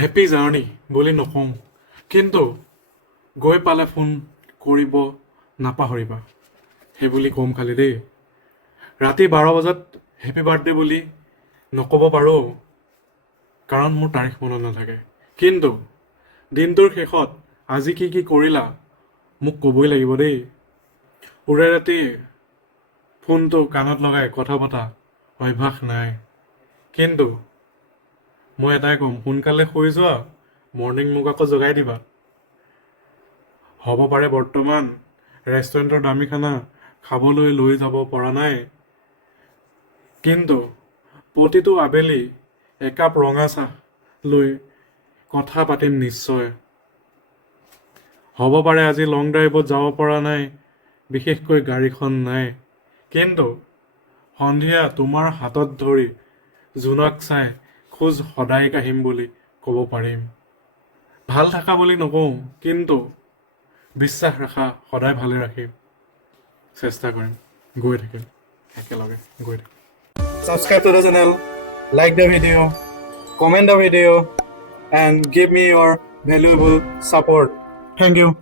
Happy journey বুলি নকওঁ, কিন্তু গৈ পালে ফোন কৰিব নাপাহৰিবা সেই বুলি ক'ম খালি দেই। ৰাতি 12 বজাত হেপী বাৰ্থডে বুলি নক'ব পাৰোঁ, কাৰণ মোৰ তাৰিখ মনত নাথাকে, কিন্তু দিনটোৰ শেষত আজি কি কি কৰিলা মোক ক'বই লাগিব দেই। উৰে ৰাতি ফোনটো কাণত লগাই কথা পতা অভ্যাস নাই, কিন্তু মই এটাই ক'ম, সোনকালে শুই যোৱা, মৰ্ণিং মোক আকৌ জগাই দিবা। হ'ব পাৰে বৰ্তমান ৰেষ্টুৰেণ্টৰ দামী খানা খাবলৈ লৈ যাব পৰা নাই, কিন্তু প্ৰতিটো আবেলি একাপ ৰঙা চাহ লৈ কথা পাতিম নিশ্চয়। হ'ব পাৰে আজি লং ড্ৰাইভত যাব পৰা নাই, বিশেষকৈ গাড়ীখন নাই, কিন্তু সন্ধিয়া তোমাৰ হাতত ধৰি জোনাক চাই খোজ সদায় কাঢ়িম বুলি ক'ব পাৰিম। ভাল থাকা বুলি নকওঁ, কিন্তু বিশ্বাস ৰাখা, সদায় ভালে ৰাখিম, চেষ্টা কৰিম, গৈ থাকিম, একেলগে গৈ থাকিম। Subscribe to the channel, like the video, comment the video, and give me your valuable support. Thank you.